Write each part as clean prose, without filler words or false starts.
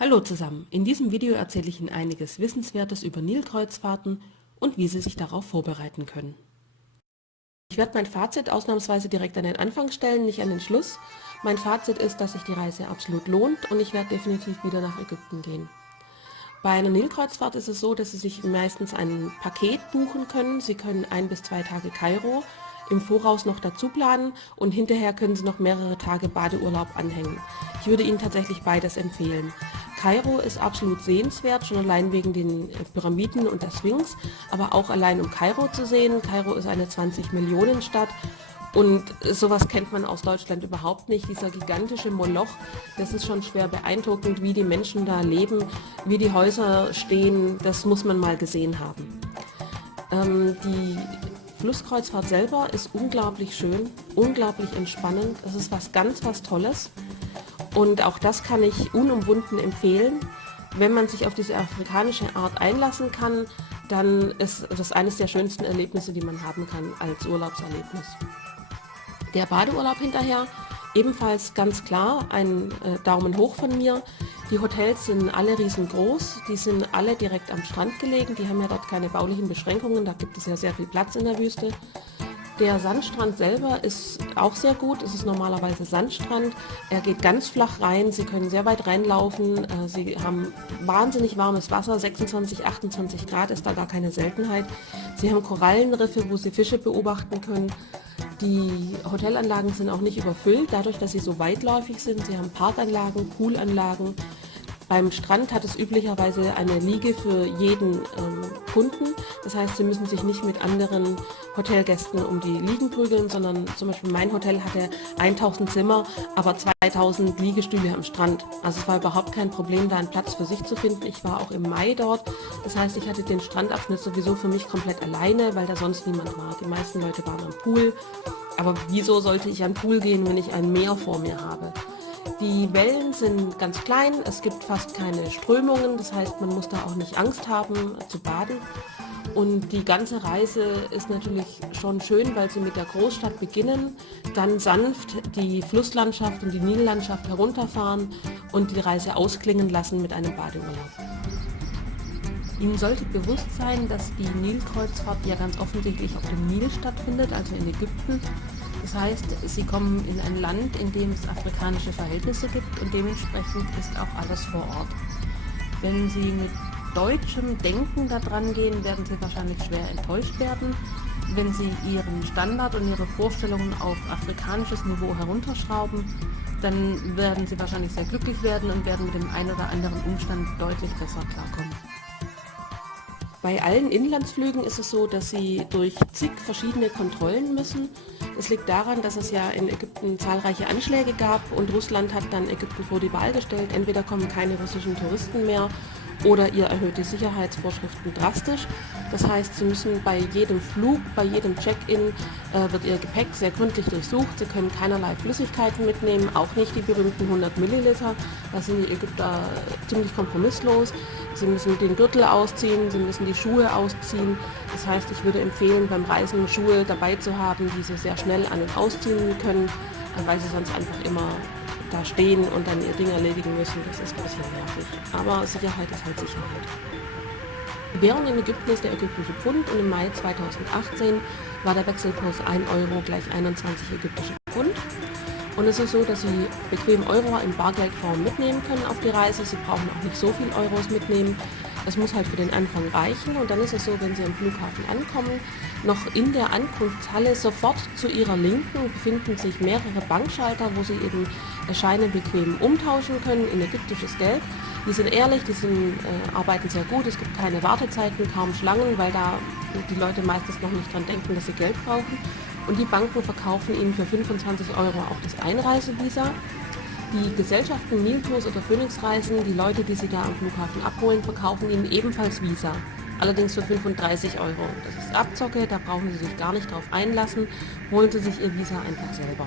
Hallo zusammen, in diesem Video erzähle ich Ihnen einiges Wissenswertes über Nilkreuzfahrten und wie Sie sich darauf vorbereiten können. Ich werde mein Fazit ausnahmsweise direkt an den Anfang stellen, nicht an den Schluss. Mein Fazit ist, dass sich die Reise absolut lohnt und ich werde definitiv wieder nach Ägypten gehen. Bei einer Nilkreuzfahrt ist es so, dass Sie sich meistens ein Paket buchen können. Sie können 1 bis 2 Tage Kairo im Voraus noch dazu planen und hinterher können Sie noch mehrere Tage Badeurlaub anhängen. Ich würde Ihnen tatsächlich beides empfehlen. Kairo ist absolut sehenswert, schon allein wegen den Pyramiden und der Sphinx, aber auch allein um Kairo zu sehen. Kairo ist eine 20-Millionen-Stadt. Und sowas kennt man aus Deutschland überhaupt nicht. Dieser gigantische Moloch, das ist schon schwer beeindruckend, wie die Menschen da leben, wie die Häuser stehen, das muss man mal gesehen haben. Die Flusskreuzfahrt selber ist unglaublich schön, unglaublich entspannend. Es ist was Tolles. Und auch das kann ich unumwunden empfehlen. Wenn man sich auf diese afrikanische Art einlassen kann, dann ist das eines der schönsten Erlebnisse, die man haben kann als Urlaubserlebnis. Der Badeurlaub hinterher, ebenfalls ganz klar, ein Daumen hoch von mir. Die Hotels sind alle riesengroß, die sind alle direkt am Strand gelegen, die haben ja dort keine baulichen Beschränkungen, da gibt es ja sehr viel Platz in der Wüste. Der Sandstrand selber ist auch sehr gut, es ist normalerweise Sandstrand, er geht ganz flach rein, Sie können sehr weit reinlaufen, Sie haben wahnsinnig warmes Wasser, 26, 28 Grad ist da gar keine Seltenheit. Sie haben Korallenriffe, wo Sie Fische beobachten können. Die Hotelanlagen sind auch nicht überfüllt, dadurch, dass sie so weitläufig sind. Sie haben Parkanlagen, Poolanlagen. Beim Strand hat es üblicherweise eine Liege für jeden Kunden. Das heißt, Sie müssen sich nicht mit anderen Hotelgästen um die Liegen prügeln, sondern zum Beispiel mein Hotel hatte 1000 Zimmer, aber 2000 Liegestühle am Strand. Also es war überhaupt kein Problem, da einen Platz für sich zu finden. Ich war auch im Mai dort. Das heißt, ich hatte den Strandabschnitt sowieso für mich komplett alleine, weil da sonst niemand war. Die meisten Leute waren am Pool. Aber wieso sollte ich an den Pool gehen, wenn ich ein Meer vor mir habe? Die Wellen sind ganz klein, es gibt fast keine Strömungen, das heißt, man muss da auch nicht Angst haben zu baden. Und die ganze Reise ist natürlich schon schön, weil sie mit der Großstadt beginnen, dann sanft die Flusslandschaft und die Nillandschaft herunterfahren und die Reise ausklingen lassen mit einem Badeurlaub. Ihnen sollte bewusst sein, dass die Nilkreuzfahrt ja ganz offensichtlich auf dem Nil stattfindet, also in Ägypten. Das heißt, Sie kommen in ein Land, in dem es afrikanische Verhältnisse gibt und dementsprechend ist auch alles vor Ort. Wenn Sie mit deutschem Denken da dran gehen, werden Sie wahrscheinlich schwer enttäuscht werden. Wenn Sie Ihren Standard und Ihre Vorstellungen auf afrikanisches Niveau herunterschrauben, dann werden Sie wahrscheinlich sehr glücklich werden und werden mit dem einen oder anderen Umstand deutlich besser klarkommen. Bei allen Inlandsflügen ist es so, dass Sie durch zig verschiedene Kontrollen müssen. Es liegt daran, dass es ja in Ägypten zahlreiche Anschläge gab und Russland hat dann Ägypten vor die Wahl gestellt, entweder kommen keine russischen Touristen mehr oder ihr erhöht die Sicherheitsvorschriften drastisch. Das heißt, Sie müssen bei jedem Flug, bei jedem Check-in wird Ihr Gepäck sehr gründlich durchsucht. Sie können keinerlei Flüssigkeiten mitnehmen, auch nicht die berühmten 100 Milliliter. Da sind die Ägypter ziemlich kompromisslos. Sie müssen den Gürtel ausziehen, Sie müssen die Schuhe ausziehen. Das heißt, ich würde empfehlen, beim Reisen Schuhe dabei zu haben, die Sie sehr schnell an- und ausziehen können, weil Sie sonst einfach immer da stehen und dann ihr Ding erledigen müssen. Das ist ein bisschen nervig. Aber Sicherheit ist halt Sicherheit. Die Währung in Ägypten ist der ägyptische Pfund und im Mai 2018 war der Wechselkurs 1 Euro gleich 21 ägyptische Pfund. Und es ist so, dass Sie bequem Euro in Bargeldform mitnehmen können auf die Reise. Sie brauchen auch nicht so viel Euros mitnehmen. Es muss halt für den Anfang reichen. Und dann ist es so, wenn Sie am Flughafen ankommen, noch in der Ankunftshalle sofort zu Ihrer Linken befinden sich mehrere Bankschalter, wo Sie eben Scheine bequem umtauschen können in ägyptisches Geld. Die sind ehrlich, arbeiten sehr gut. Es gibt keine Wartezeiten, kaum Schlangen, weil da die Leute meistens noch nicht dran denken, dass sie Geld brauchen. Und die Banken verkaufen Ihnen für 25 Euro auch das Einreisevisa. Die Gesellschaften Niltours oder Phoenix-Reisen, die Leute, die Sie da am Flughafen abholen, verkaufen Ihnen ebenfalls Visa. Allerdings für 35 Euro. Das ist Abzocke, da brauchen Sie sich gar nicht drauf einlassen. Holen Sie sich Ihr Visa einfach selber.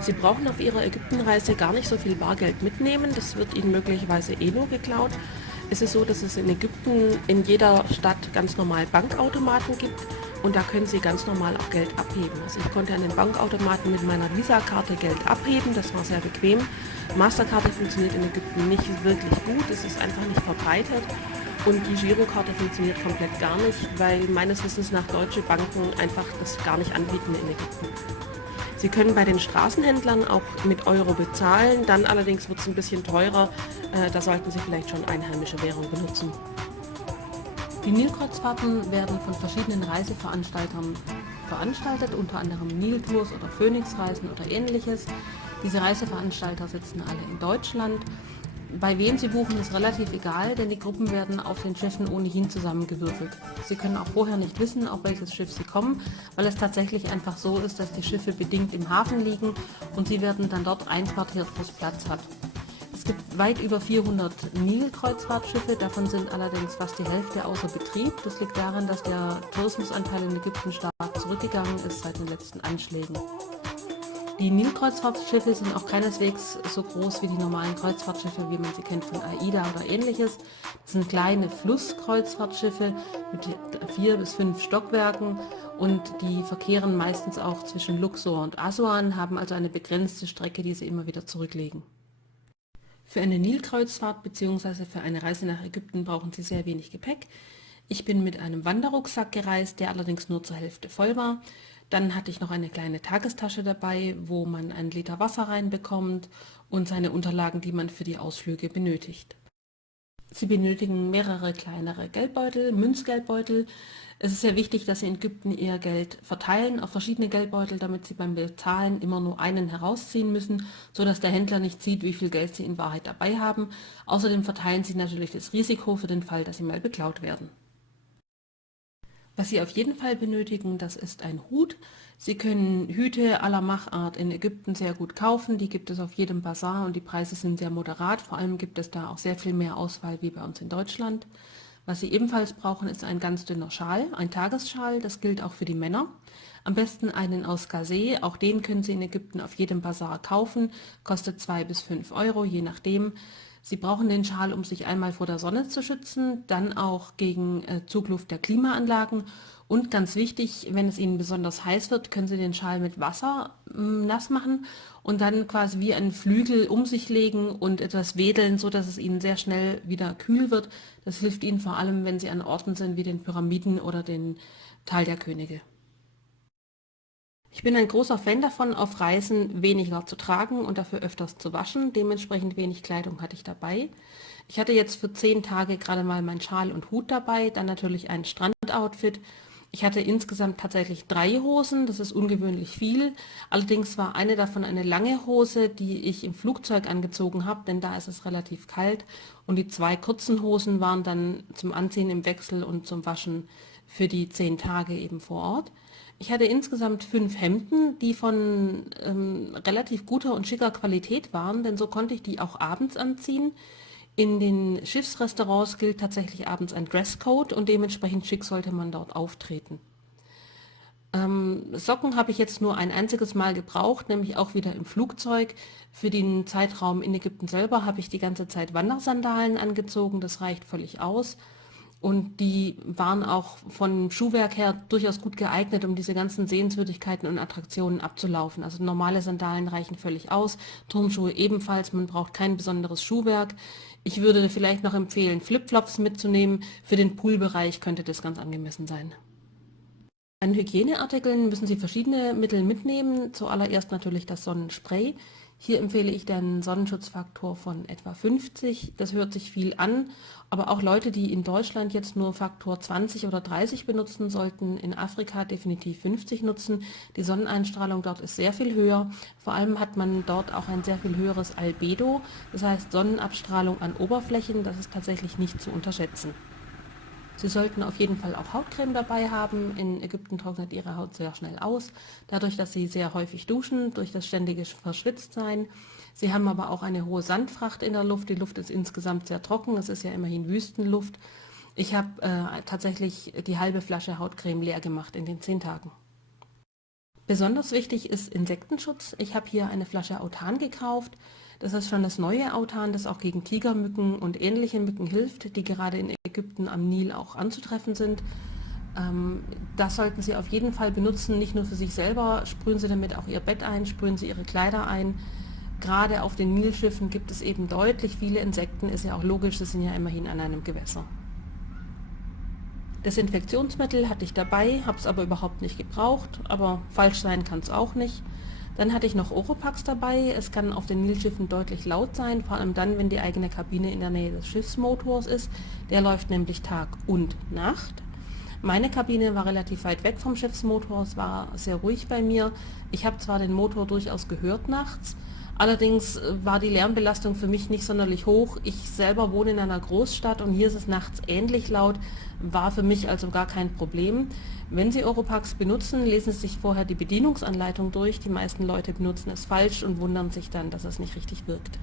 Sie brauchen auf Ihrer Ägyptenreise gar nicht so viel Bargeld mitnehmen. Das wird Ihnen möglicherweise eh nur geklaut. Es ist so, dass es in Ägypten in jeder Stadt ganz normal Bankautomaten gibt und da können Sie ganz normal auch Geld abheben. Also ich konnte an den Bankautomaten mit meiner Visa-Karte Geld abheben, das war sehr bequem. Masterkarte funktioniert in Ägypten nicht wirklich gut, es ist einfach nicht verbreitet. Und die Girokarte funktioniert komplett gar nicht, weil meines Wissens nach deutsche Banken einfach das gar nicht anbieten in Ägypten. Sie können bei den Straßenhändlern auch mit Euro bezahlen, dann allerdings wird es ein bisschen teurer, da sollten Sie vielleicht schon einheimische Währung benutzen. Die Nilkreuzfahrten werden von verschiedenen Reiseveranstaltern veranstaltet, unter anderem Niltours oder Phoenixreisen oder ähnliches. Diese Reiseveranstalter sitzen alle in Deutschland. Bei wem Sie buchen, ist relativ egal, denn die Gruppen werden auf den Schiffen ohnehin zusammengewürfelt. Sie können auch vorher nicht wissen, auf welches Schiff Sie kommen, weil es tatsächlich einfach so ist, dass die Schiffe bedingt im Hafen liegen und Sie werden dann dort einquartiert, wo es Platz hat. Es gibt weit über 400 Nilkreuzfahrtschiffe, davon sind allerdings fast die Hälfte außer Betrieb. Das liegt daran, dass der Tourismusanteil in Ägypten stark zurückgegangen ist seit den letzten Anschlägen. Die Nilkreuzfahrtschiffe sind auch keineswegs so groß wie die normalen Kreuzfahrtschiffe, wie man sie kennt von AIDA oder ähnliches. Das sind kleine Flusskreuzfahrtschiffe mit 4 bis 5 Stockwerken und die verkehren meistens auch zwischen Luxor und Aswan, haben also eine begrenzte Strecke, die sie immer wieder zurücklegen. Für eine Nilkreuzfahrt bzw. für eine Reise nach Ägypten brauchen Sie sehr wenig Gepäck. Ich bin mit einem Wanderrucksack gereist, der allerdings nur zur Hälfte voll war. Dann hatte ich noch eine kleine Tagestasche dabei, wo man 1 Liter Wasser reinbekommt und seine Unterlagen, die man für die Ausflüge benötigt. Sie benötigen mehrere kleinere Geldbeutel, Münzgeldbeutel. Es ist sehr wichtig, dass Sie in Ägypten Ihr Geld verteilen auf verschiedene Geldbeutel, damit Sie beim Bezahlen immer nur einen herausziehen müssen, sodass der Händler nicht sieht, wie viel Geld Sie in Wahrheit dabei haben. Außerdem verteilen Sie natürlich das Risiko für den Fall, dass Sie mal beklaut werden. Was Sie auf jeden Fall benötigen, das ist ein Hut. Sie können Hüte aller Machart in Ägypten sehr gut kaufen. Die gibt es auf jedem Basar und die Preise sind sehr moderat. Vor allem gibt es da auch sehr viel mehr Auswahl wie bei uns in Deutschland. Was Sie ebenfalls brauchen, ist ein ganz dünner Schal, ein Tagesschal. Das gilt auch für die Männer. Am besten einen aus Gaze. Auch den können Sie in Ägypten auf jedem Basar kaufen. Kostet 2 bis 5 Euro, je nachdem. Sie brauchen den Schal, um sich einmal vor der Sonne zu schützen, dann auch gegen Zugluft der Klimaanlagen und ganz wichtig, wenn es Ihnen besonders heiß wird, können Sie den Schal mit Wasser nass machen und dann quasi wie einen Flügel um sich legen und etwas wedeln, so dass es Ihnen sehr schnell wieder kühl wird. Das hilft Ihnen vor allem, wenn Sie an Orten sind wie den Pyramiden oder den Tal der Könige. Ich bin ein großer Fan davon, auf Reisen weniger zu tragen und dafür öfters zu waschen. Dementsprechend wenig Kleidung hatte ich dabei. Ich hatte jetzt für 10 Tage gerade mal meinen Schal und Hut dabei, dann natürlich ein Strandoutfit. Ich hatte insgesamt tatsächlich 3 Hosen, das ist ungewöhnlich viel. Allerdings war eine davon eine lange Hose, die ich im Flugzeug angezogen habe, denn da ist es relativ kalt. Und die 2 kurzen Hosen waren dann zum Anziehen im Wechsel und zum Waschen für die 10 Tage eben vor Ort. Ich hatte insgesamt 5 Hemden, die von relativ guter und schicker Qualität waren, denn so konnte ich die auch abends anziehen. In den Schiffsrestaurants gilt tatsächlich abends ein Dresscode und dementsprechend schick sollte man dort auftreten. Socken habe ich jetzt nur ein einziges Mal gebraucht, nämlich auch wieder im Flugzeug. Für den Zeitraum in Ägypten selber habe ich die ganze Zeit Wandersandalen angezogen, das reicht völlig aus. Und die waren auch vom Schuhwerk her durchaus gut geeignet, um diese ganzen Sehenswürdigkeiten und Attraktionen abzulaufen. Also normale Sandalen reichen völlig aus, Turnschuhe ebenfalls, man braucht kein besonderes Schuhwerk. Ich würde vielleicht noch empfehlen, Flipflops mitzunehmen. Für den Poolbereich könnte das ganz angemessen sein. An Hygieneartikeln müssen Sie verschiedene Mittel mitnehmen. Zuallererst natürlich das Sonnenspray. Hier empfehle ich den Sonnenschutzfaktor von etwa 50. Das hört sich viel an, aber auch Leute, die in Deutschland jetzt nur Faktor 20 oder 30 benutzen, sollten in Afrika definitiv 50 nutzen. Die Sonneneinstrahlung dort ist sehr viel höher. Vor allem hat man dort auch ein sehr viel höheres Albedo, das heißt Sonnenabstrahlung an Oberflächen, das ist tatsächlich nicht zu unterschätzen. Sie sollten auf jeden Fall auch Hautcreme dabei haben. In Ägypten trocknet Ihre Haut sehr schnell aus, dadurch, dass Sie sehr häufig duschen, durch das ständige Verschwitztsein. Sie haben aber auch eine hohe Sandfracht in der Luft. Die Luft ist insgesamt sehr trocken, es ist ja immerhin Wüstenluft. Ich habe tatsächlich die halbe Flasche Hautcreme leer gemacht in den 10 Tagen. Besonders wichtig ist Insektenschutz. Ich habe hier eine Flasche Autan gekauft. Das ist schon das neue Autan, das auch gegen Tigermücken und ähnliche Mücken hilft, die gerade in Ägypten am Nil auch anzutreffen sind. Das sollten Sie auf jeden Fall benutzen, nicht nur für sich selber, sprühen Sie damit auch Ihr Bett ein, sprühen Sie Ihre Kleider ein. Gerade auf den Nilschiffen gibt es eben deutlich viele Insekten, ist ja auch logisch, sie sind ja immerhin an einem Gewässer. Desinfektionsmittel hatte ich dabei, habe es aber überhaupt nicht gebraucht, aber falsch sein kann es auch nicht. Dann hatte ich noch Oropax dabei. Es kann auf den Nilschiffen deutlich laut sein, vor allem dann, wenn die eigene Kabine in der Nähe des Schiffsmotors ist. Der läuft nämlich Tag und Nacht. Meine Kabine war relativ weit weg vom Schiffsmotor, es war sehr ruhig bei mir. Ich habe zwar den Motor durchaus gehört nachts, allerdings war die Lärmbelastung für mich nicht sonderlich hoch. Ich selber wohne in einer Großstadt und hier ist es nachts ähnlich laut, war für mich also gar kein Problem. Wenn Sie Oropax benutzen, lesen Sie sich vorher die Bedienungsanleitung durch. Die meisten Leute benutzen es falsch und wundern sich dann, dass es nicht richtig wirkt.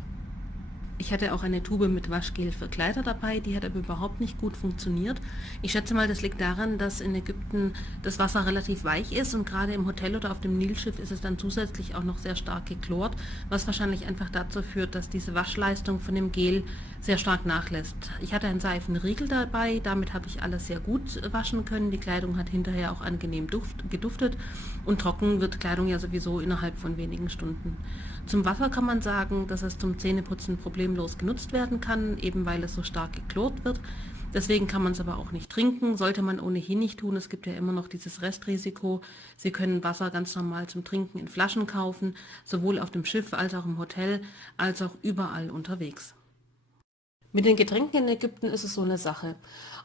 Ich hatte auch eine Tube mit Waschgel für Kleider dabei, die hat aber überhaupt nicht gut funktioniert. Ich schätze mal, das liegt daran, dass in Ägypten das Wasser relativ weich ist und gerade im Hotel oder auf dem Nilschiff ist es dann zusätzlich auch noch sehr stark gechlort, was wahrscheinlich einfach dazu führt, dass diese Waschleistung von dem Gel sehr stark nachlässt. Ich hatte einen Seifenriegel dabei, damit habe ich alles sehr gut waschen können. Die Kleidung hat hinterher auch angenehm geduftet und trocken wird Kleidung ja sowieso innerhalb von wenigen Stunden. Zum Wasser kann man sagen, dass es zum Zähneputzen problemlos genutzt werden kann, eben weil es so stark gechlort wird. Deswegen kann man es aber auch nicht trinken, sollte man ohnehin nicht tun. Es gibt ja immer noch dieses Restrisiko. Sie können Wasser ganz normal zum Trinken in Flaschen kaufen, sowohl auf dem Schiff als auch im Hotel, als auch überall unterwegs. Mit den Getränken in Ägypten ist es so eine Sache.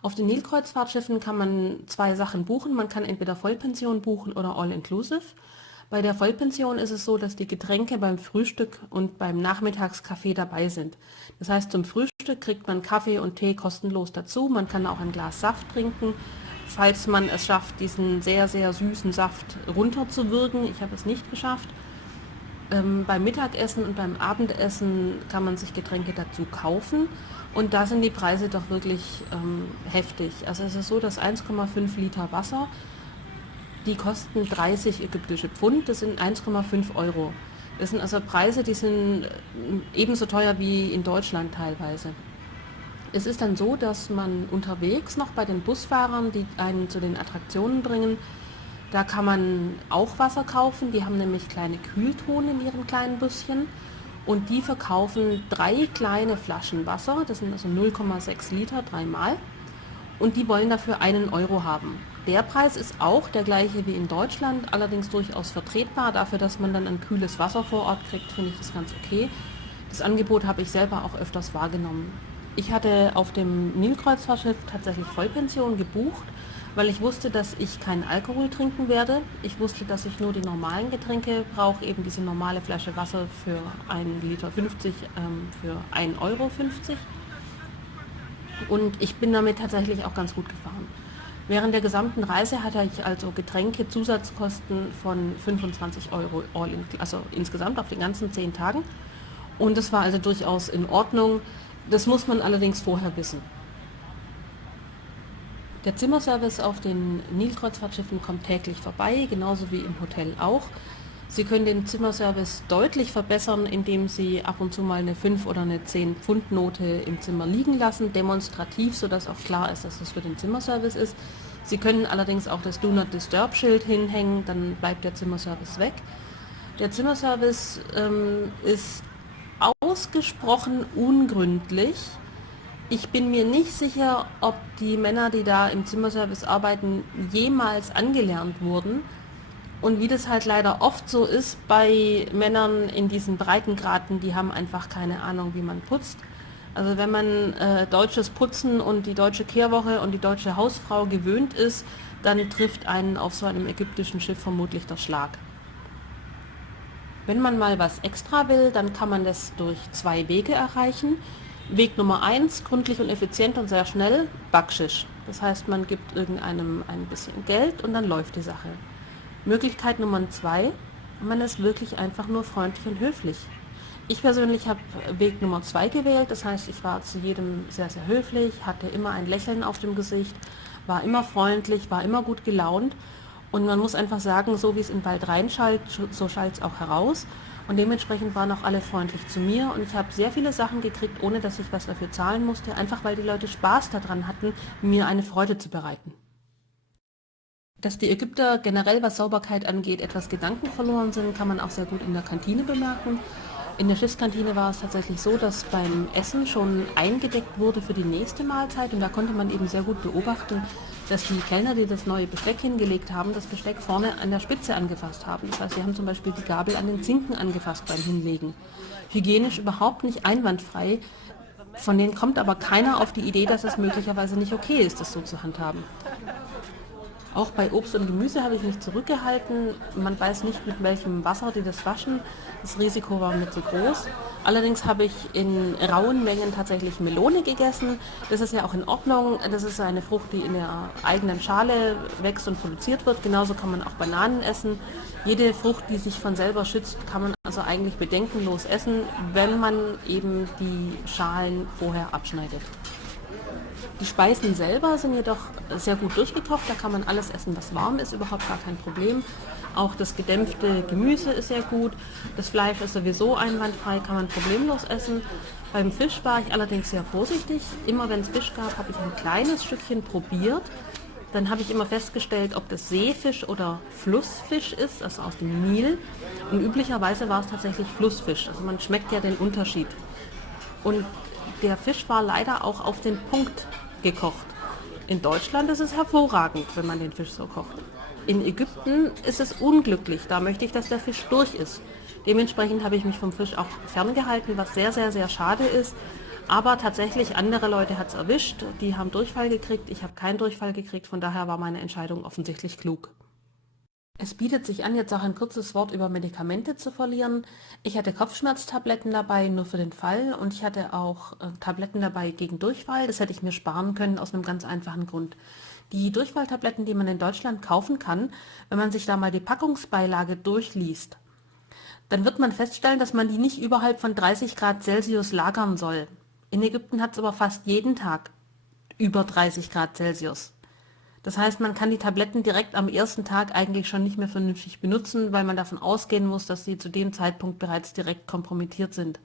Auf den Nilkreuzfahrtschiffen kann man zwei Sachen buchen. Man kann entweder Vollpension buchen oder All-Inclusive. Bei der Vollpension ist es so, dass die Getränke beim Frühstück und beim Nachmittagskaffee dabei sind. Das heißt, zum Frühstück kriegt man Kaffee und Tee kostenlos dazu. Man kann auch ein Glas Saft trinken, falls man es schafft, diesen sehr, sehr süßen Saft runterzuwürgen. Ich habe es nicht geschafft. Beim Mittagessen und beim Abendessen kann man sich Getränke dazu kaufen und da sind die Preise doch wirklich heftig. Also es ist so, dass 1,5 Liter Wasser, die kosten 30 ägyptische Pfund, das sind 1,5 Euro. Das sind also Preise, die sind ebenso teuer wie in Deutschland teilweise. Es ist dann so, dass man unterwegs noch bei den Busfahrern, die einen zu den Attraktionen bringen, da kann man auch Wasser kaufen. Die haben nämlich kleine Kühltruhen in ihren kleinen Büsschen und die verkaufen 3 kleine Flaschen Wasser, das sind also 0,6 Liter, 3-mal. Und die wollen dafür 1 Euro haben. Der Preis ist auch der gleiche wie in Deutschland, allerdings durchaus vertretbar. Dafür, dass man dann ein kühles Wasser vor Ort kriegt, finde ich das ganz okay. Das Angebot habe ich selber auch öfters wahrgenommen. Ich hatte auf dem Nilkreuzfahrtschiff tatsächlich Vollpension gebucht, weil ich wusste, dass ich keinen Alkohol trinken werde. Ich wusste, dass ich nur die normalen Getränke brauche, eben diese normale Flasche Wasser für 1,50 Liter für 1,50 Euro. Und ich bin damit tatsächlich auch ganz gut gefahren. Während der gesamten Reise hatte ich also Getränke Zusatzkosten von 25 Euro also insgesamt auf den ganzen 10 Tagen. Und das war also durchaus in Ordnung. Das muss man allerdings vorher wissen. Der Zimmerservice auf den Nilkreuzfahrtschiffen kommt täglich vorbei, genauso wie im Hotel auch. Sie können den Zimmerservice deutlich verbessern, indem Sie ab und zu mal eine 5 oder eine 10-Pfund-Note im Zimmer liegen lassen, demonstrativ, sodass auch klar ist, dass das für den Zimmerservice ist. Sie können allerdings auch das Do Not Disturb Schild hinhängen, dann bleibt der Zimmerservice weg. Der Zimmerservice ist ausgesprochen ungründlich. Ich bin mir nicht sicher, ob die Männer, die da im Zimmerservice arbeiten, jemals angelernt wurden. Und wie das halt leider oft so ist bei Männern in diesen Breitengraden, die haben einfach keine Ahnung, wie man putzt. Also wenn man deutsches Putzen und die deutsche Kehrwoche und die deutsche Hausfrau gewöhnt ist, dann trifft einen auf so einem ägyptischen Schiff vermutlich der Schlag. Wenn man mal was extra will, dann kann man das durch 2 Wege erreichen. Weg Nummer 1, gründlich und effizient und sehr schnell, Backschisch. Das heißt, man gibt irgendeinem ein bisschen Geld und dann läuft die Sache. Möglichkeit Nummer 2, man ist wirklich einfach nur freundlich und höflich. Ich persönlich habe Weg Nummer 2 gewählt, das heißt, ich war zu jedem sehr, sehr höflich, hatte immer ein Lächeln auf dem Gesicht, war immer freundlich, war immer gut gelaunt und man muss einfach sagen, so wie es im Wald reinschallt, so schallt es auch heraus und dementsprechend waren auch alle freundlich zu mir und ich habe sehr viele Sachen gekriegt, ohne dass ich was dafür zahlen musste, einfach weil die Leute Spaß daran hatten, mir eine Freude zu bereiten. Dass die Ägypter generell, was Sauberkeit angeht, etwas Gedanken verloren sind, kann man auch sehr gut in der Kantine bemerken. In der Schiffskantine war es tatsächlich so, dass beim Essen schon eingedeckt wurde für die nächste Mahlzeit und da konnte man eben sehr gut beobachten, dass die Kellner, die das neue Besteck hingelegt haben, das Besteck vorne an der Spitze angefasst haben. Das heißt, sie haben zum Beispiel die Gabel an den Zinken angefasst beim Hinlegen. Hygienisch überhaupt nicht einwandfrei. Von denen kommt aber keiner auf die Idee, dass es möglicherweise nicht okay ist, das so zu handhaben. Auch bei Obst und Gemüse habe ich mich zurückgehalten. Man weiß nicht, mit welchem Wasser die das waschen. Das Risiko war mir zu groß. Allerdings habe ich in rauen Mengen tatsächlich Melone gegessen. Das ist ja auch in Ordnung. Das ist eine Frucht, die in der eigenen Schale wächst und produziert wird. Genauso kann man auch Bananen essen. Jede Frucht, die sich von selber schützt, kann man also eigentlich bedenkenlos essen, wenn man eben die Schalen vorher abschneidet. Die Speisen selber sind jedoch sehr gut durchgekocht, da kann man alles essen, was warm ist, überhaupt gar kein Problem. Auch das gedämpfte Gemüse ist sehr gut, das Fleisch ist sowieso einwandfrei, kann man problemlos essen. Beim Fisch war ich allerdings sehr vorsichtig. Immer wenn es Fisch gab, habe ich ein kleines Stückchen probiert. Dann habe ich immer festgestellt, ob das Seefisch oder Flussfisch ist, also aus dem Nil. Und üblicherweise war es tatsächlich Flussfisch, also man schmeckt ja den Unterschied. Und der Fisch war leider auch auf den Punkt gekocht. In Deutschland ist es hervorragend, wenn man den Fisch so kocht. In Ägypten ist es unglücklich, da möchte ich, dass der Fisch durch ist. Dementsprechend habe ich mich vom Fisch auch ferngehalten, was sehr, sehr, sehr schade ist. Aber tatsächlich, andere Leute hat es erwischt, die haben Durchfall gekriegt, ich habe keinen Durchfall gekriegt, von daher war meine Entscheidung offensichtlich klug. Es bietet sich an, jetzt auch ein kurzes Wort über Medikamente zu verlieren. Ich hatte Kopfschmerztabletten dabei, nur für den Fall, und ich hatte auch Tabletten dabei gegen Durchfall. Das hätte ich mir sparen können aus einem ganz einfachen Grund. Die Durchfalltabletten, die man in Deutschland kaufen kann, wenn man sich da mal die Packungsbeilage durchliest, dann wird man feststellen, dass man die nicht überhalb von 30 Grad Celsius lagern soll. In Ägypten hat es aber fast jeden Tag über 30 Grad Celsius. Das heißt, man kann die Tabletten direkt am ersten Tag eigentlich schon nicht mehr vernünftig benutzen, weil man davon ausgehen muss, dass sie zu dem Zeitpunkt bereits direkt kompromittiert sind.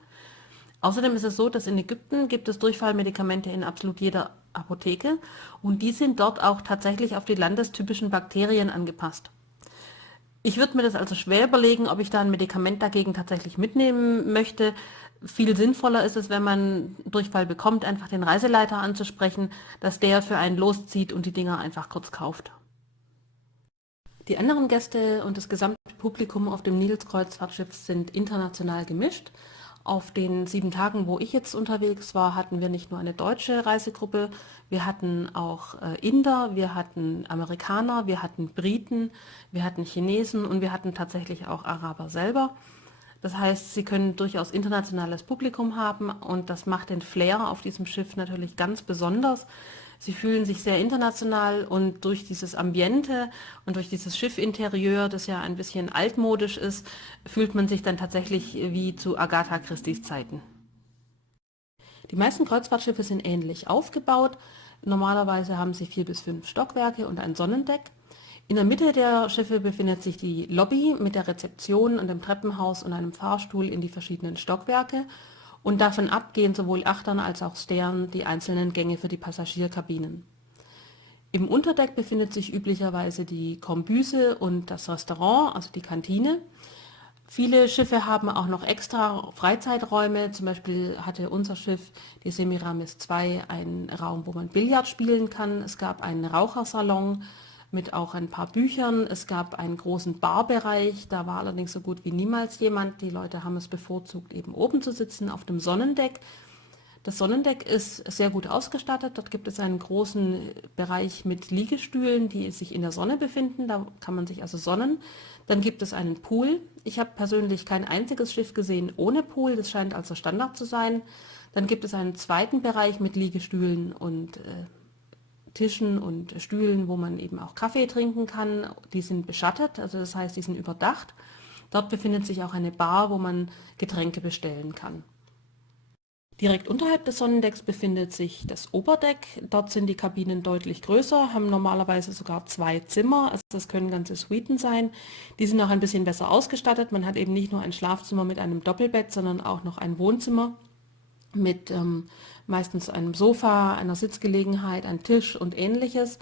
Außerdem ist es so, dass in Ägypten gibt es Durchfallmedikamente in absolut jeder Apotheke und die sind dort auch tatsächlich auf die landestypischen Bakterien angepasst. Ich würde mir das also schwer überlegen, ob ich da ein Medikament dagegen tatsächlich mitnehmen möchte. Viel sinnvoller ist es, wenn man Durchfall bekommt, einfach den Reiseleiter anzusprechen, dass der für einen loszieht und die Dinger einfach kurz kauft. Die anderen Gäste und das gesamte Publikum auf dem Nils-Kreuzfahrtschiff sind international gemischt. Auf den 7 Tagen, wo ich jetzt unterwegs war, hatten wir nicht nur eine deutsche Reisegruppe, wir hatten auch Inder, wir hatten Amerikaner, wir hatten Briten, wir hatten Chinesen und wir hatten tatsächlich auch Araber selber. Das heißt, sie können durchaus internationales Publikum haben und das macht den Flair auf diesem Schiff natürlich ganz besonders. Sie fühlen sich sehr international und durch dieses Ambiente und durch dieses Schiffinterieur, das ja ein bisschen altmodisch ist, fühlt man sich dann tatsächlich wie zu Agatha Christie's Zeiten. Die meisten Kreuzfahrtschiffe sind ähnlich aufgebaut. Normalerweise haben sie 4 bis 5 Stockwerke und ein Sonnendeck. In der Mitte der Schiffe befindet sich die Lobby mit der Rezeption und dem Treppenhaus und einem Fahrstuhl in die verschiedenen Stockwerke. Und davon ab gehen sowohl Achtern als auch Stern die einzelnen Gänge für die Passagierkabinen. Im Unterdeck befindet sich üblicherweise die Kombüse und das Restaurant, also die Kantine. Viele Schiffe haben auch noch extra Freizeiträume, zum Beispiel hatte unser Schiff, die Semiramis II, einen Raum, wo man Billard spielen kann. Es gab einen Rauchersalon mit auch ein paar Büchern. Es gab einen großen Barbereich, da war allerdings so gut wie niemals jemand. Die Leute haben es bevorzugt, eben oben zu sitzen auf dem Sonnendeck. Das Sonnendeck ist sehr gut ausgestattet. Dort gibt es einen großen Bereich mit Liegestühlen, die sich in der Sonne befinden. Da kann man sich also sonnen. Dann gibt es einen Pool. Ich habe persönlich kein einziges Schiff gesehen ohne Pool. Das scheint also Standard zu sein. Dann gibt es einen zweiten Bereich mit Liegestühlen und Tischen und Stühlen, wo man eben auch Kaffee trinken kann. Die sind beschattet, also das heißt, die sind überdacht. Dort befindet sich auch eine Bar, wo man Getränke bestellen kann. Direkt unterhalb des Sonnendecks befindet sich das Oberdeck. Dort sind die Kabinen deutlich größer, haben normalerweise sogar 2 Zimmer, also das können ganze Suiten sein. Die sind auch ein bisschen besser ausgestattet. Man hat eben nicht nur ein Schlafzimmer mit einem Doppelbett, sondern auch noch ein Wohnzimmer mit meistens einem Sofa, einer Sitzgelegenheit, einem Tisch und ähnliches.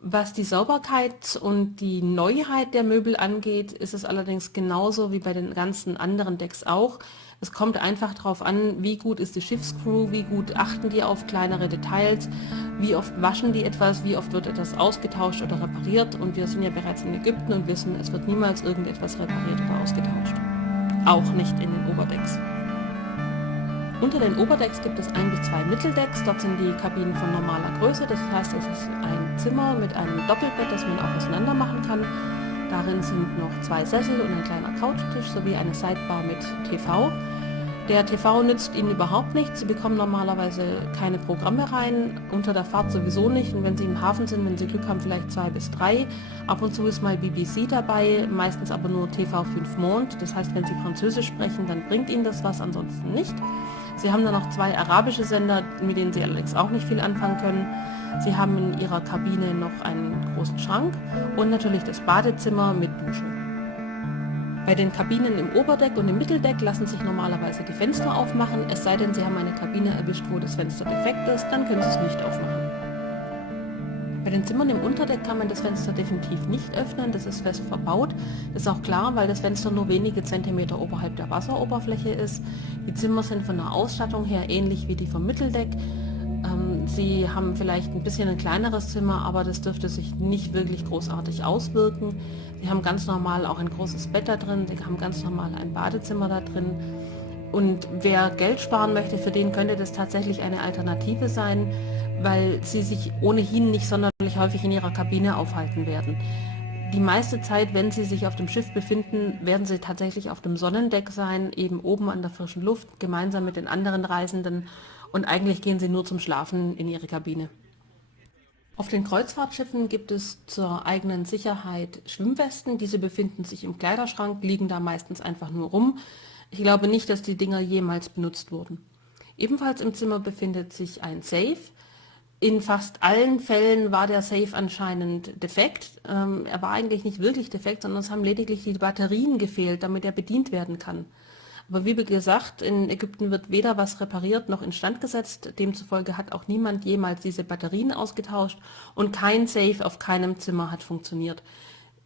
Was die Sauberkeit und die Neuheit der Möbel angeht, ist es allerdings genauso wie bei den ganzen anderen Decks auch. Es kommt einfach darauf an, wie gut ist die Schiffscrew, wie gut achten die auf kleinere Details, wie oft waschen die etwas, wie oft wird etwas ausgetauscht oder repariert. Und wir sind ja bereits in Ägypten und wissen, es wird niemals irgendetwas repariert oder ausgetauscht. Auch nicht in den Oberdecks. Unter den Oberdecks gibt es 1 bis 2 Mitteldecks, dort sind die Kabinen von normaler Größe, das heißt, es ist ein Zimmer mit einem Doppelbett, das man auch auseinander machen kann. Darin sind noch 2 Sessel und ein kleiner Couchtisch sowie eine Sidebar mit TV. Der TV nützt Ihnen überhaupt nichts, Sie bekommen normalerweise keine Programme rein, unter der Fahrt sowieso nicht und wenn Sie im Hafen sind, wenn Sie Glück haben, vielleicht 2 bis 3. Ab und zu ist mal BBC dabei, meistens aber nur TV5 Monde, das heißt, wenn Sie Französisch sprechen, dann bringt Ihnen das was, ansonsten nicht. Sie haben dann noch 2 arabische Sender, mit denen Sie allerdings auch nicht viel anfangen können. Sie haben in Ihrer Kabine noch einen großen Schrank und natürlich das Badezimmer mit Dusche. Bei den Kabinen im Oberdeck und im Mitteldeck lassen sich normalerweise die Fenster aufmachen, es sei denn, Sie haben eine Kabine erwischt, wo das Fenster defekt ist, dann können Sie es nicht aufmachen. Bei den Zimmern im Unterdeck kann man das Fenster definitiv nicht öffnen, das ist fest verbaut. Das ist auch klar, weil das Fenster nur wenige Zentimeter oberhalb der Wasseroberfläche ist. Die Zimmer sind von der Ausstattung her ähnlich wie die vom Mitteldeck. Sie haben vielleicht ein bisschen ein kleineres Zimmer, aber das dürfte sich nicht wirklich großartig auswirken. Sie haben ganz normal auch ein großes Bett da drin, Sie haben ganz normal ein Badezimmer da drin. Und wer Geld sparen möchte, für den könnte das tatsächlich eine Alternative sein, weil sie sich ohnehin nicht sonderlich häufig in ihrer Kabine aufhalten werden. Die meiste Zeit, wenn sie sich auf dem Schiff befinden, werden sie tatsächlich auf dem Sonnendeck sein, eben oben an der frischen Luft, gemeinsam mit den anderen Reisenden und eigentlich gehen sie nur zum Schlafen in ihre Kabine. Auf den Kreuzfahrtschiffen gibt es zur eigenen Sicherheit Schwimmwesten, diese befinden sich im Kleiderschrank, liegen da meistens einfach nur rum. Ich glaube nicht, dass die Dinger jemals benutzt wurden. Ebenfalls im Zimmer befindet sich ein Safe. In fast allen Fällen war der Safe anscheinend defekt. Er war eigentlich nicht wirklich defekt, sondern es haben lediglich die Batterien gefehlt, damit er bedient werden kann. Aber wie gesagt, in Ägypten wird weder was repariert noch instand gesetzt. Demzufolge hat auch niemand jemals diese Batterien ausgetauscht und kein Safe auf keinem Zimmer hat funktioniert.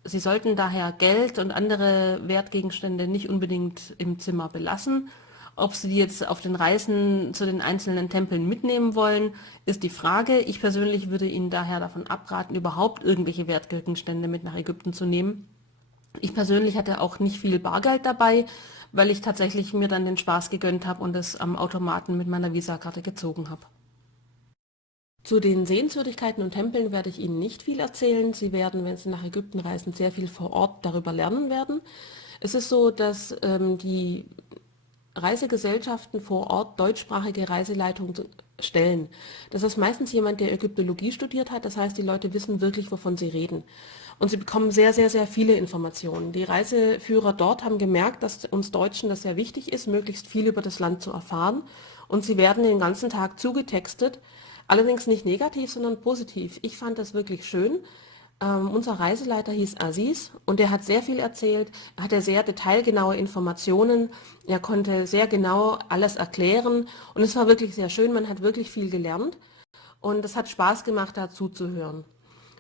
Sie sollten daher Geld und andere Wertgegenstände nicht unbedingt im Zimmer belassen. Ob Sie die jetzt auf den Reisen zu den einzelnen Tempeln mitnehmen wollen, ist die Frage. Ich persönlich würde Ihnen daher davon abraten, überhaupt irgendwelche Wertgegenstände mit nach Ägypten zu nehmen. Ich persönlich hatte auch nicht viel Bargeld dabei, weil ich tatsächlich mir dann den Spaß gegönnt habe und es am Automaten mit meiner Visakarte gezogen habe. Zu den Sehenswürdigkeiten und Tempeln werde ich Ihnen nicht viel erzählen. Sie werden, wenn Sie nach Ägypten reisen, sehr viel vor Ort darüber lernen werden. Es ist so, dass die Reisegesellschaften vor Ort deutschsprachige Reiseleitungen stellen. Das ist meistens jemand, der Ägyptologie studiert hat, das heißt, die Leute wissen wirklich, wovon sie reden. Und sie bekommen sehr, sehr, sehr viele Informationen. Die Reiseführer dort haben gemerkt, dass uns Deutschen das sehr wichtig ist, möglichst viel über das Land zu erfahren. Und sie werden den ganzen Tag zugetextet, allerdings nicht negativ, sondern positiv. Ich fand das wirklich schön. Unser Reiseleiter hieß Aziz und der hat sehr viel erzählt, er hatte sehr detailgenaue Informationen, er konnte sehr genau alles erklären und es war wirklich sehr schön, man hat wirklich viel gelernt und es hat Spaß gemacht, da zuzuhören.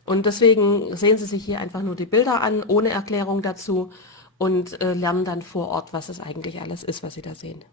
Und deswegen sehen Sie sich hier einfach nur die Bilder an, ohne Erklärung dazu und lernen dann vor Ort, was es eigentlich alles ist, was Sie da sehen.